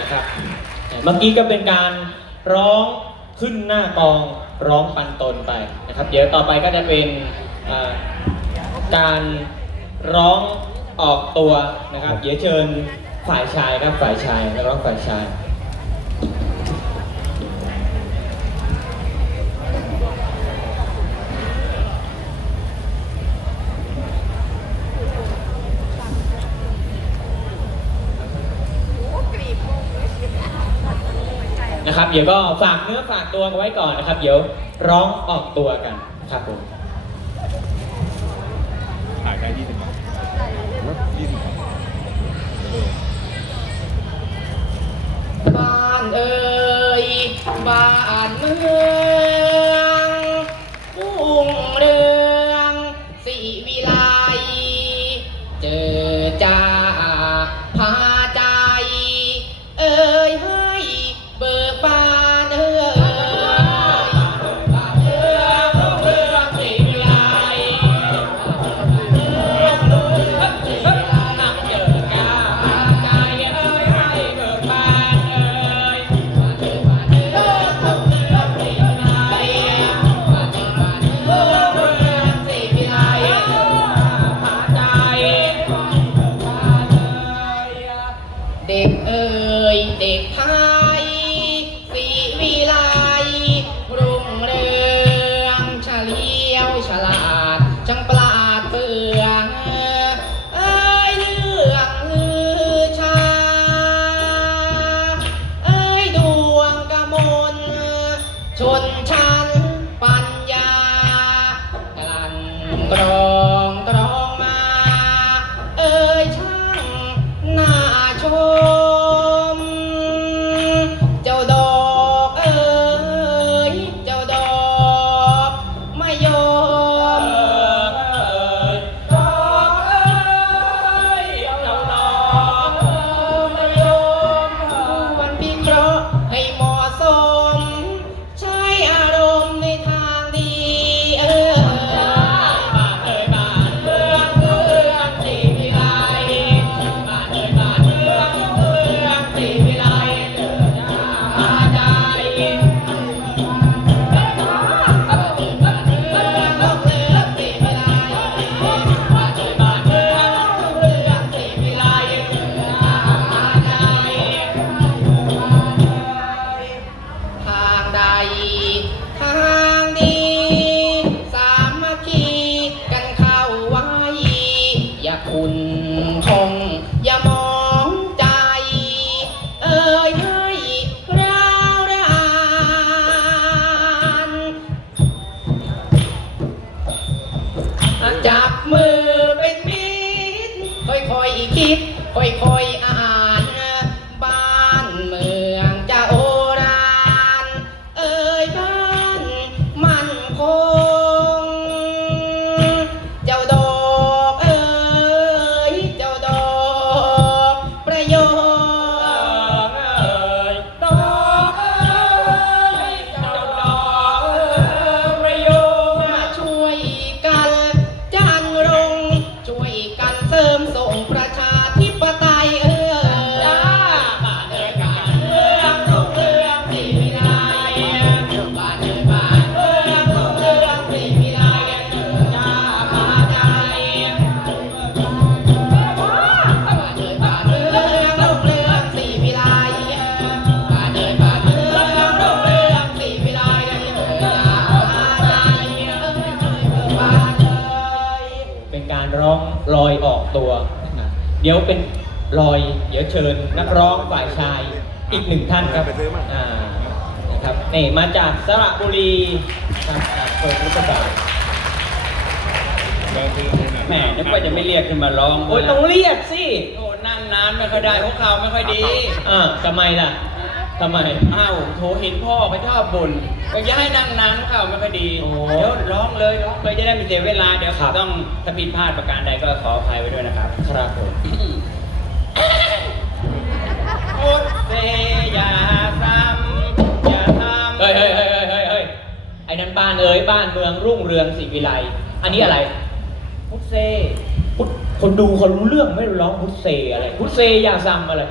นะครับเมื่อกี้ก็เป็นการร้องขึ้นหน้ากองร้องปันตนไปนะครับ เดี๋ยวต่อไปก็จะเป็นการร้องออกตัวนะครับ เดี๋ยวเชิญฝ่ายชายครับฝ่ายชายร้องฝ่ายชาย เดี๋ยวก็ฝากเนื้อฝากตัวกันไว้ก่อนนะครับ เดี๋ยวร้องออกตัวกันครับผมถ่ายได้ยี่สิบบาทยี่สิบบาทบ้านเอ่ยบ้านเมือง คิดค่อยๆ ดี๋ยวเป็นลอย เดี๋ยวเชิญนักร้องฝ่ายชายอีกหนึ่งท่านครับอ่านะครับนี่มาจากสระบุรีครับอ่าเปิดรัฐบาลเดินซื้อเลยนะแหมนึกว่าจะไม่เรียกขึ้นมาร้องโอ้ยต้องเรียกสิโอ้นั่งนานไม่ค่อยได้หัวเข่าไม่ค่อยดีอ่าทำไมล่ะทำไมอ้าวโถเห็นพ่อเขาชอบบ่นก็อย่าให้นั่งนานหัวเข่าไม่ค่อยดีโอ้เดี๋ยวร้องเลยร้องเลยจะได้ไม่เสียเวลาเดี๋ยวครับต้องถ้าผิดพลาดประการใดก็ขออภัยไว้ด้วยนะครับ ครับผม บ้านเอ๋ยบ้านเมืองรุ่งเรืองศรีวิไลอันนี้อะไร พุทธเซพุทธคนดูเขารู้เรื่องไม่ร้องพุทธเซอะไร พุทธเซยาซัมอะไร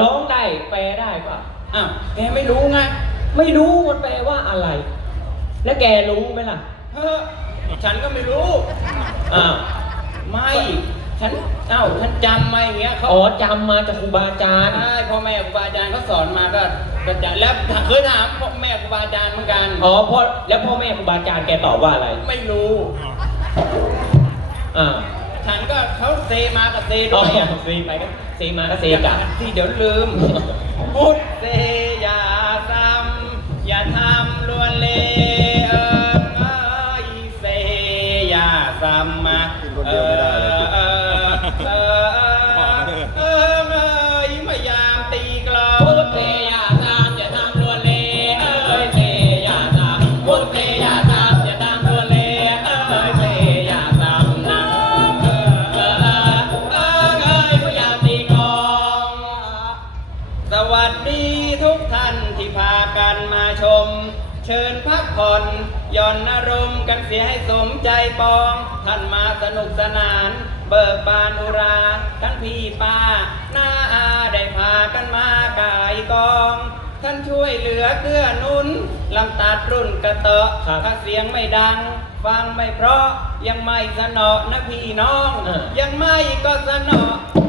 ร้องได้แปลได้ป่ะอ้าวแกไม่รู้ไง ไม่รู้มันแปลว่าอะไร แล้วแกรู้ไหมล่ะ เฮ้อฉันก็ไม่รู้ อ้าว ไม่ ฉันเอ้าฉันจำมาอย่างเงี้ยเขาอ๋อจำมาจากครูบาอาจารย์ ใช่พ่อแม่ครูบาอาจารย์เขาสอนมาก็ก็จะแล้วเคยถามพ่อแม่ครูบาอาจารย์เหมือนกัน อ๋อพ่อแล้วพ่อแม่ครูบาอาจารย์แกตอบว่าอะไรไม่รู้ อ่าฉันก็เขาเซมากับเซอ๋ด้อวยอะซีไปก็ซีมาก็ซีกลับที่เดี๋ยวลืมพุทธเซอย่าซ้ำอย่าทำลวนเลเผ่อนหย่อนอารมณ์กันเสียให้สมใจปอง ท่านมาสนุกสนาน เบิกบานอุรา ทั้งพี่ป้า หน้าอาได้พากันมากายกอง ท่านช่วยเหลือเกื้อหนุนลำตัดรุ่นกระเตาะครับถ้าเสียงไม่ดัง ฟังไม่เพราะยังไม่สนอนะพี่น้องอ่ายังไม่ก็สนอ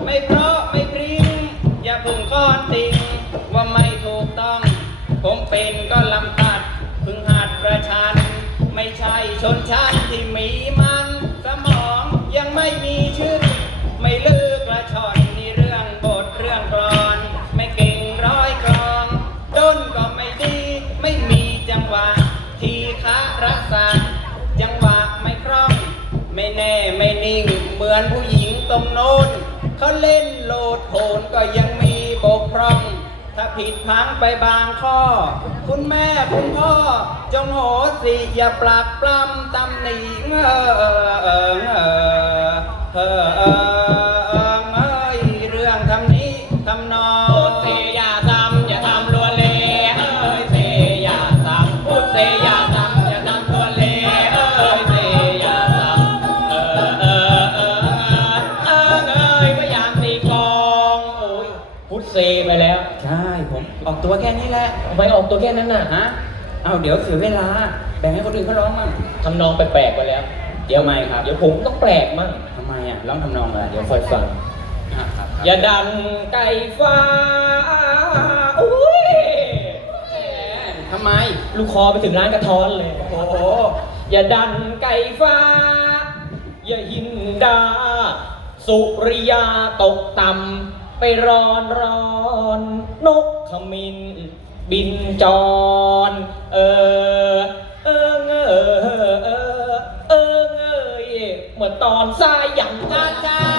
ไม่เพราะไม่พริ้งอย่าเพึ่งค้อนติงว่าไม่ถูกต้อง ผมเป็นก็ลำตัดเพึ่งหัดป ระชัน ไม่ใช่ชนชั้นที่มีมัน สมองยังไม่มีชื่อ ไม่ลึกละชอนนี่เรื่องบทเรื่องกลอน ไม่เก่งร้อยกลองด้นก็ไม่ดี ไม่มีจังหวะ ทีคะรักษาจังหวะไม่คล่อง ไม่แน่ไม่นิ่ง เหมือนผู้หญิงตรงโน้นเขาเล่นโลดโผนก็ยังมีบกพร่อง ถ้าผิดพลังไปบางข้อ คุณแม่คุณพ่อ จงโหสิอย่าปลักปล้ำตำหนิเออเออเออเออเออเออเออเอ้ยเรื่องทำนี้ทำนอพุทธเทยาสามอย่าทำลวเลเอ้ยเทยาสามพุทธเทยาสามอย่าทำลวเลเอ้ยเทยาสามเออเออเออเออเอ้ยพยายามตีกลองโอ้ยพุทธเซไปแล้ว ใช่ ผมออกตัวแค่นี้แหละทำไมออกตัวแค่นั้นน่ะฮะเอาเดี๋ยวเสียเวลา แบ่งให้คนอื่นเขาร้องมั่งทำนองแปลกๆไปแล้ว เดี๋ยวทำไมครับ เดี๋ยวผมต้องแปลกมั่งทำไมอะร้องทำนองอะไรเดี๋ยวคอยฟังอะครับอย่าดันไก่ฟ้าอุ้ยทำไม ลูกคอไปถึงร้านกระท้อนเลย โอ้โห อย่าดันไก่ฟ้า อย่าหินดา สุริยาตกต่ำไปร้อนร้อนนก ขมินบินจร เออ เออเออเออเออเออเอยเหมือนตอนสายหยันจ้าจ้าสุ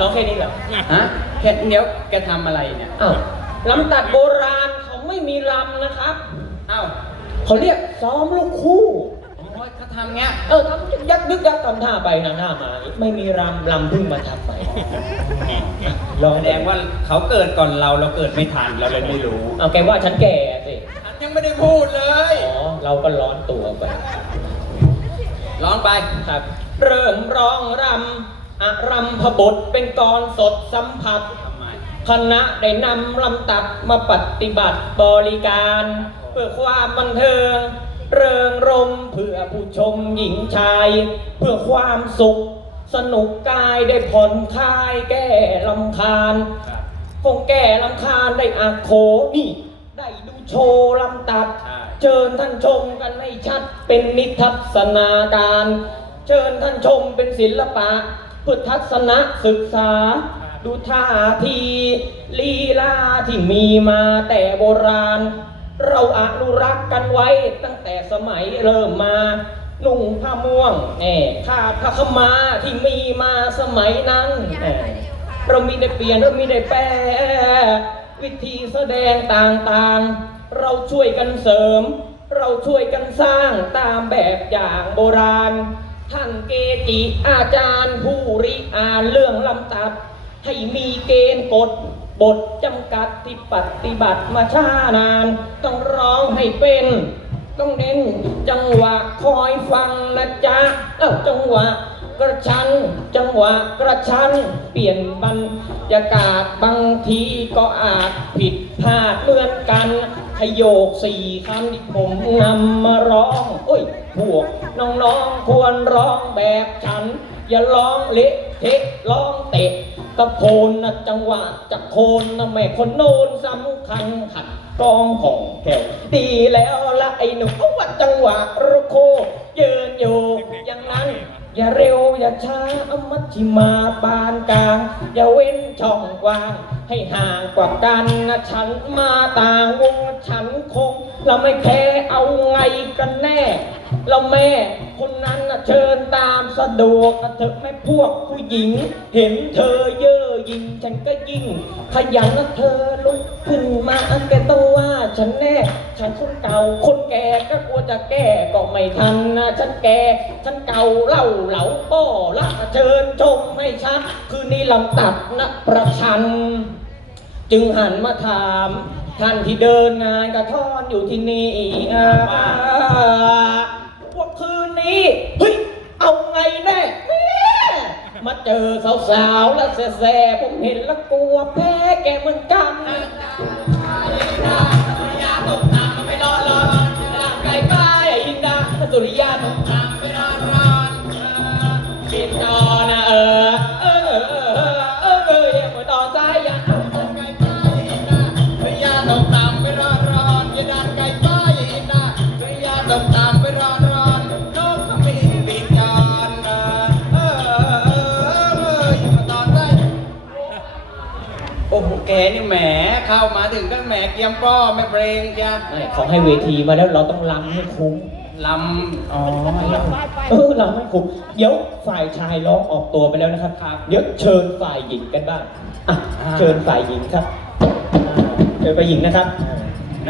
ร้องแค่นี้เหรอฮะแค่เดี๋ยวแกทำอะไรเนี่ยอ้าวลำตัดโบราณเขาไม่มีลำนะครับเอ้าเขาเรียกซ้อมลูกคู่โอ้ยเขาทำเงี้ย เออทำยักยึกยักทำท่าไปทำท่ามา ไม่มีรำลำเพิ่งมาทำไปลองแสดงว่าเขาเกิดก่อนเราเราเกิดไม่ทันเราเลยไม่รู้เอาแกว่าฉันแก่สิฉันยังไม่ได้พูดเลย อ๋อ เราก็ร้อนตัวไป ร้องไปครับ เริ่มร้องรำ อารัมพบทเป็นกรสดสัมผัสคณะได้นำลำตับมาปฏิบัติบริการ เพื่อความบันเทิง เริงรมเพื่อผู้ชมหญิงชาย เพื่อความสุข สนุกกายได้ผ่อนคลายแก้ลำคาญคงแก้ลำคาญได้อาโคนี่ ได้ดูโชว์ลำตัด เชิญท่านชมกันให้ชัดเป็นนิทัศนาการ เชิญท่านชมเป็นศิลปะ พื่อทัศนศึกษา ดูท่าทีลีลาที่มีมาแต่โบราณ เราอนุรักษ์กันไว้ตั้งแต่สมัยเริ่มมานุ่งผ้าม่วงแน่ข้าผ้าขมาที่มีมาสมัยนั้นเรามีได้เปลี่ยนเรามีได้แปลวิธีแสดงต่างๆ เราช่วยกันเสริม เราช่วยกันสร้างตามแบบอย่างโบราณ ท่านเกจิอาจารย์ผู้ริอ่านเรื่องลำตัด ให้มีเกณฑ์กฎบทจำกัดที่ปฏิบัติมาช้านาน ต้องร้องให้เป็น ต้องเน้นจังหวะคอยฟังนะจ๊ะเอ้าจังหวะกระชัน จังหวะกระชัน เปลี่ยนบรรยากาศบางทีก็อาจผิดพลาดเหมือนกัน ขยโยกสี่คำที่ผมนำมาร้องโอ้ยพวกน้องๆควรร้องแบบฉัน อย่าร้องเละเทะร้องเตะตะโพนนะจังหวะจะโคนนะแม่คนโน้นสำคัญขัดกองของแกวดีแล้วละไอ้หนุ่มว่าจังหวะระโคยืนอยู่อย่างนั้นอย่าเร็วอย่าช้าอมัชิมาปานกลาง อย่าเว้นช่องว่าง ให้ห่างกว่ากันนะฉันมาต่างวงฉันคง เราไม่แคร์เอาไงกันแน่ เราแม่คนนั้นนะเชิญตามสะดวกนะเถอะแม่พวกผู้หญิง เห็นเธอเย่อหยิ่งฉันก็ยิ่ง ขยันนะเธอลุกขึ้นมาอันแกต้องว่าฉันแน่ ฉันคนเก่าคนแก่ก็กลัวจะแก้ก็ไม่ทันนะฉันแก่ฉันเก่าเล่าเหลาป้อละเชิญชมให้ชัด คือนี่ลำตัดนะประชัน จึงหันมาถาม ท่านที่เดินงานกระท่อนอยู่ที่นี่อ่าว่าคืนนี้เฮ้ยเอาไงแน่แม่มาเจอสาวๆแล้วแซ่ๆผมเห็นแล้วกลัวแพ้แกเหมือนกันยาตกน้ำไม่รอรอนไก่ป้ายอินดาสุริยาตกน้ำไม่ แกนี่แหมเข้ามาถึงก็แหมเกียมป้อไม่เบรงจ้ะไม่เขาให้เวทีมาแล้วเราต้องรำให้คุ้มลำอ๋อเออรำให้คุ้มเดี๋ยวฝ่ายชายร้องออกตัวไปแล้วนะครับครับเดี๋ยวเชิญฝ่ายหญิงกันบ้างอะอ่าเชิญฝ่ายหญิงครับอ่าเชิญฝ่ายหญิงนะครับ